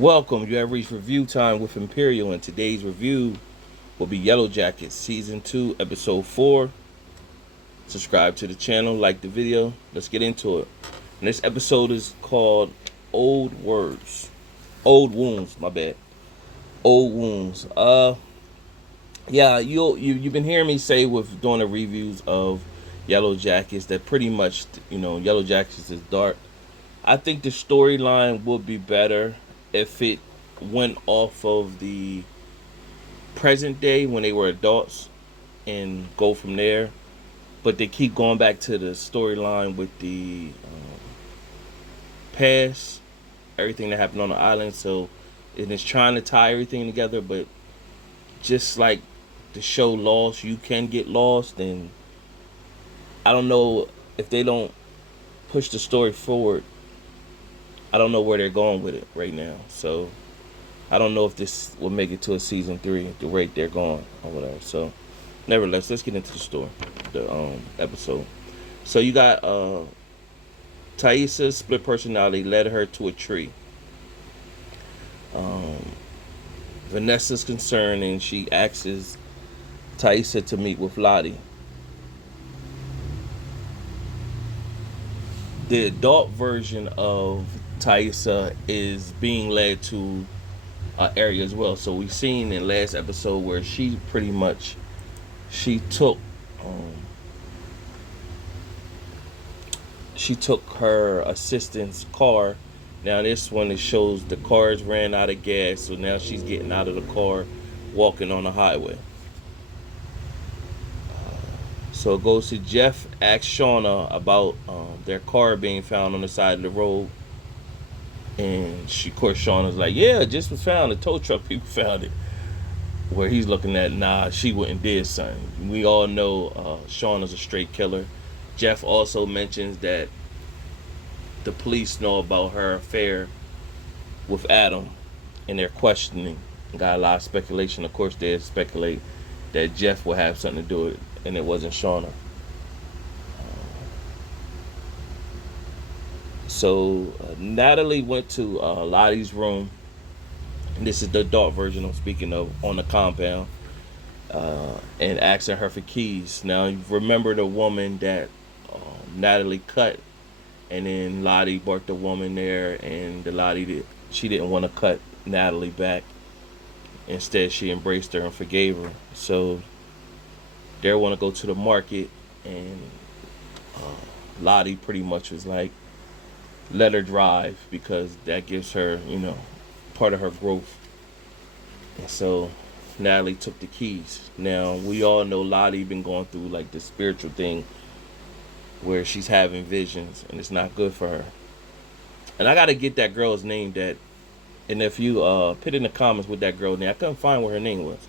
Welcome, you have reached review time with Imperial, and today's review will be Yellowjackets Season 2, Episode 4. Subscribe to the channel, like the video. Let's get into it. And this episode is called Old Words. Old Wounds, my bad. Old Wounds. Yeah, you've been hearing me say with doing the reviews of Yellowjackets that pretty much, Yellowjackets is dark. I think the storyline would be better if it went off of the present day when they were adults and go from there. But they keep going back to the storyline with the past, everything that happened on the island. So it's trying to tie everything together. But just like the show Lost, you can get lost. And I don't know if they don't push the story forward. I don't know where they're going with it right now. So I don't know if this will make it to a season 3, the rate they're going or whatever. So nevertheless, let's get into the story, the episode. So you got Taissa's split personality led her to a tree. Vanessa's concerned and she asks Taissa to meet with Lottie. The adult version of Taissa is being led to an area as well. So we've seen in last episode where she pretty much she took her assistant's car. Now this one it shows the cars ran out of gas, so now she's getting out of the car, walking on the highway. So it goes to Jeff asks Shauna about their car being found on the side of the road. And of course, Shauna's like, yeah, it just was found. The tow truck people found it. Where he's looking at, nah, she wouldn't did something. We all know Shauna's a straight killer. Jeff also mentions that the police know about her affair with Adam, and they're questioning. Got a lot of speculation. Of course, they speculate that Jeff will have something to do with it, and it wasn't Shauna. So Natalie went to Lottie's room. And this is the adult version I'm speaking of on the compound. And asking her for keys. Now you remember the woman that Natalie cut, and then Lottie brought the woman there, and she didn't want to cut Natalie back. Instead, she embraced her and forgave her. So they want to go to the market, and Lottie pretty much was like, let her drive because that gives her, part of her growth. And so Natalie took the keys. Now we all know Lottie been going through like the spiritual thing where she's having visions and it's not good for her. And I gotta get that girl's name and if you put in the comments with that girl name, I couldn't find what her name was.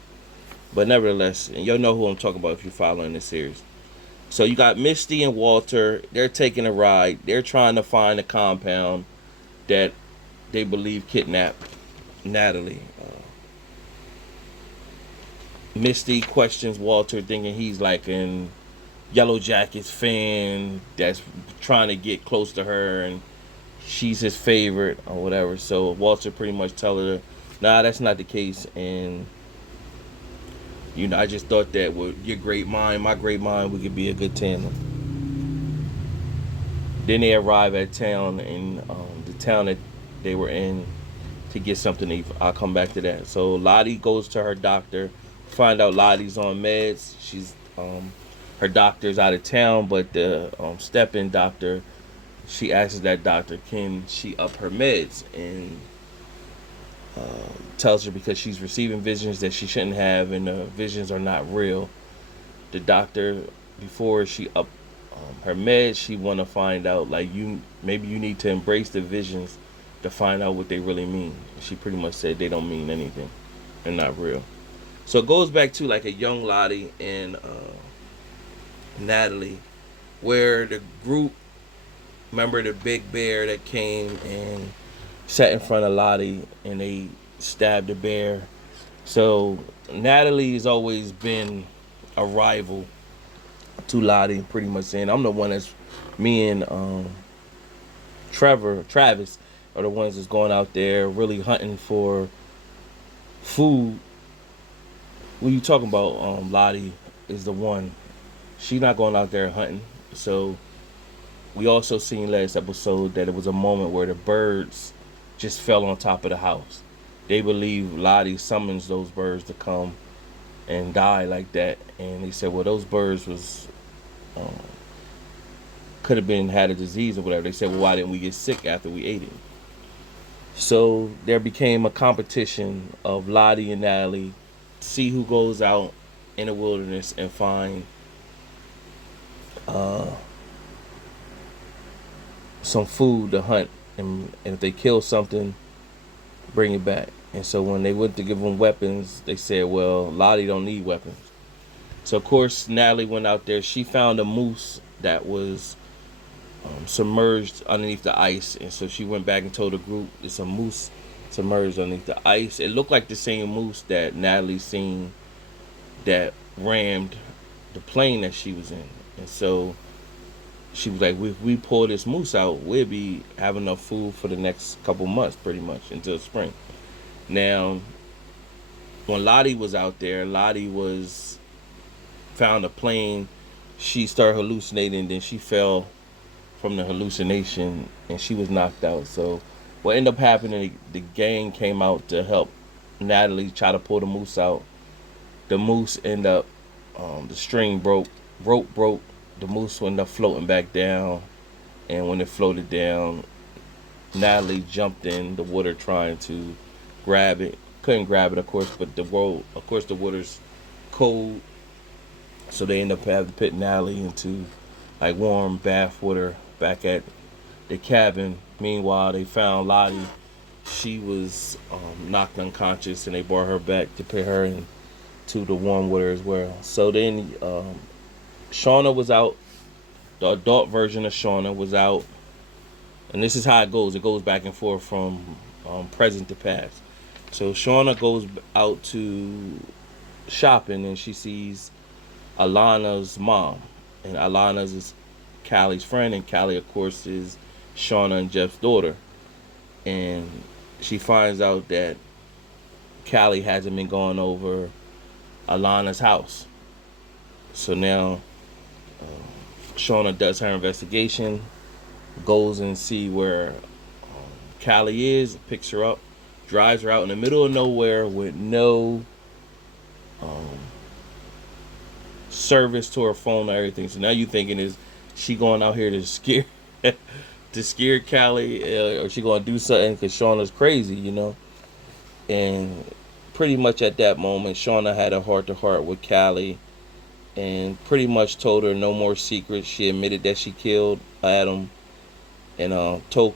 But nevertheless, and you'll know who I'm talking about if you're following this series. So you got Misty and Walter. They're taking a ride. They're trying to find a compound that they believe kidnapped Natalie. Misty questions Walter, thinking he's like an Yellowjackets fan that's trying to get close to her, and she's his favorite or whatever. So Walter pretty much tells her, nah, that's not the case. And I just thought that with your great mind, my great mind, we could be a good tandem. Then they arrive at town, and the town that they were in, to get something to eat. I'll come back to that. So Lottie goes to her doctor, find out Lottie's on meds. She's her doctor's out of town, but the step-in doctor, she asks that doctor, can she up her meds? And tells her because she's receiving visions that she shouldn't have, and the visions are not real. The doctor, before she up her meds, she want to find out, like, maybe you need to embrace the visions to find out what they really mean. She pretty much said they don't mean anything and not real. So it goes back to like a young Lottie and Natalie, where the group, remember the big bear that came and sat in front of Lottie and they stabbed the bear. So Natalie has always been a rival to Lottie, pretty much saying, I'm the one that's, me and Travis are the ones that's going out there really hunting for food. What you talking about? Lottie is the one. She not going out there hunting. So we also seen last episode that it was a moment where the birds just fell on top of the house. They believe Lottie summons those birds to come and die like that, and they said, well, those birds was um, could have been had a disease or whatever. They said, well, why didn't we get sick after we ate it? So there became a competition of Lottie and Natalie, see who goes out in the wilderness and find uh, some food to hunt, and if they kill something, bring it back. And so when they went to give them weapons, they said, well, Lottie don't need weapons. So of course Natalie went out there. She found a moose that was submerged underneath the ice, and so she went back and told the group it's a moose submerged underneath the ice. It looked like the same moose that Natalie seen that rammed the plane that she was in, and so she was like, if we pull this moose out, we'll be having enough food for the next couple months, pretty much until spring. Now, when Lottie was out there, Lottie was found a plane. She started hallucinating, then she fell from the hallucination and she was knocked out. So what ended up happening, the gang came out to help Natalie try to pull the moose out. The moose ended up, the string broke, rope broke, the moose ended up floating back down, and when it floated down, Natalie jumped in the water trying to grab it. Couldn't grab it, of course, but the water's cold, so they end up having to put Natalie into like warm bath water back at the cabin. Meanwhile, they found Lottie. She was knocked unconscious, and they brought her back to put her into the warm water as well. So then Shauna was out. The adult version of Shauna was out, and this is how it goes. It goes back and forth from present to past. So Shauna goes out to shopping, and she sees Alana's mom, and Alana's is Callie's friend, and Callie, of course, is Shauna and Jeff's daughter. And she finds out that Callie hasn't been going over Alana's house. So now Shauna does her investigation, goes and see where Callie is, picks her up, drives her out in the middle of nowhere with no service to her phone or everything. So now you thinking, is she going out here to scare to scare Callie, or she going to do something because Shauna's crazy, you know? And pretty much at that moment, Shauna had a heart-to-heart with Callie and pretty much told her no more secrets. She admitted that she killed Adam, and told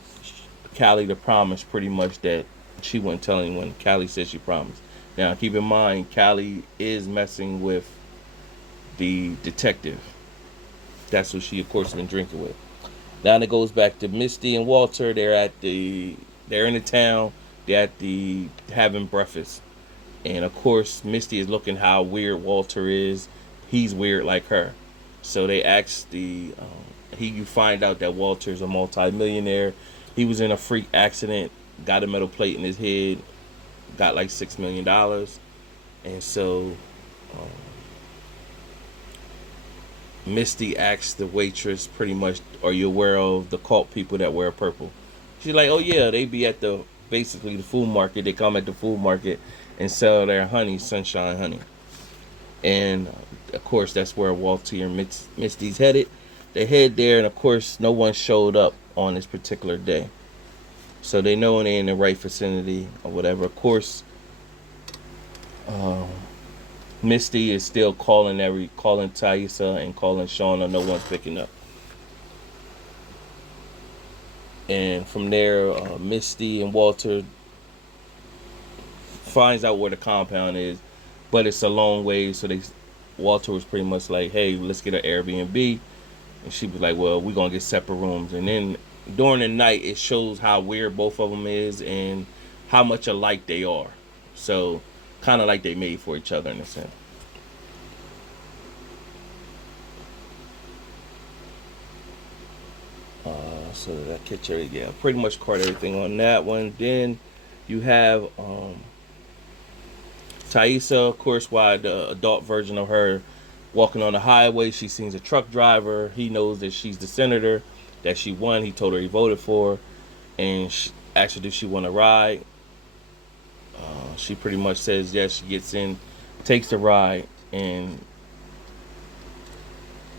Callie to promise pretty much that she wouldn't tell anyone. Callie said she promised. Now, keep in mind, Callie is messing with the detective. That's what she, of course, has been drinking with. Now it goes back to Misty and Walter. They're in the town. They're having breakfast, and of course, Misty is looking how weird Walter is. He's weird like her. So they asked you find out that Walter's a multi-millionaire. He was in a freak accident, got a metal plate in his head, got like $6 million, and so Misty asked the waitress pretty much, are you aware of the cult people that wear purple? She's like, oh yeah, they be at basically the food market. They come at the food market and sell their honey, sunshine honey. And of course, that's where Walter and Misty's headed. They head there, and of course, no one showed up on this particular day. So they know they're in the right vicinity or whatever. Of course, Misty is still calling Taissa and calling Shauna. No one's picking up. And from there, Misty and Walter finds out where the compound is, but it's a long way. So Walter was pretty much like, "Hey, let's get an Airbnb," and she was like, "Well, we're gonna get separate rooms." And then during the night, it shows how weird both of them is and how much alike they are. So kind of like they made for each other in a sense. So that catch her, yeah, pretty much caught everything on that one. Then you have Taissa, of course, why the adult version of her walking on the highway, she sees a truck driver. He knows that she's the senator, that she won. He told her he voted for, and she asked her if she want to ride. She pretty much says yes. She gets in, takes the ride, and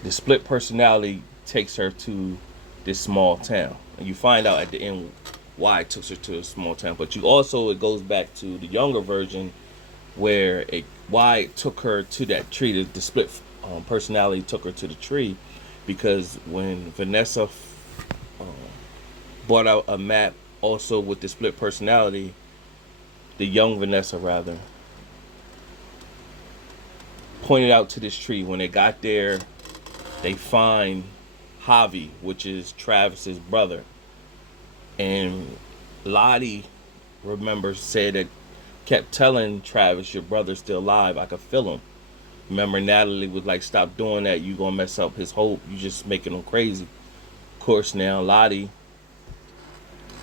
the split personality takes her to this small town. And you find out at the end why it took her to a small town. But you also, it goes back to the younger version where why it took her to that tree. The split personality took her to the tree because when Vanessa brought out a map also with the split personality, the young Vanessa rather, pointed out to this tree. When they got there, they find Javi, which is Travis's brother. And Lottie, remember, said that, kept telling Travis, your brother's still alive. I could feel him. Remember, Natalie was like, stop doing that. You gonna mess up his hope. You just making him crazy. Of course, now Lottie,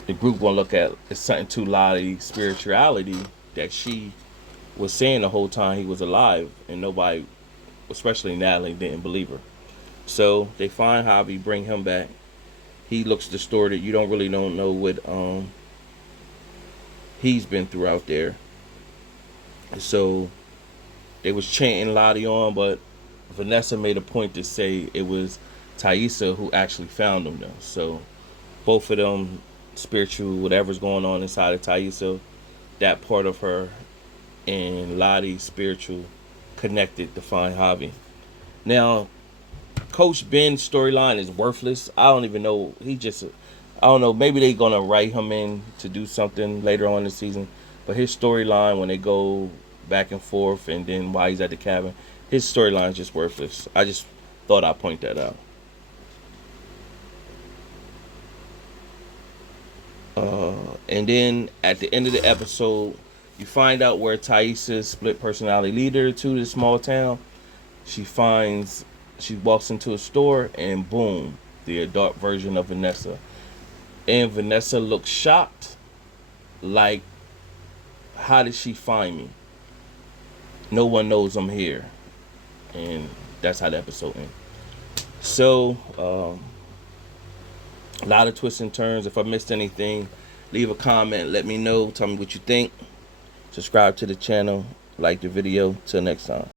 the group gonna look at it's something to Lottie's spirituality that she was saying the whole time he was alive, and nobody, especially Natalie, didn't believe her. So they find Javi, bring him back. He looks distorted. You don't know what he's been through out there. So they was chanting Lottie on, but Vanessa made a point to say it was Taissa who actually found him though. So both of them spiritual, whatever's going on inside of Taissa, that part of her and Lottie spiritual connected to find Javi. Now, Coach Ben's storyline is worthless. I don't even know. I don't know. Maybe they're gonna write him in to do something later on in the season. But his storyline, when they go back and forth, and then while he's at the cabin, his storyline is just worthless. I just thought I'd point that out. And then at the end of the episode, you find out where Taissa's split personality leader to this small town. She walks into a store, and boom, the adult version of Vanessa. And Vanessa looks shocked, like, how did she find me? No one knows I'm here. And that's how the episode ends. So, a lot of twists and turns. If I missed anything, leave a comment, let me know, tell me what you think. Subscribe to the channel, like the video. Till next time.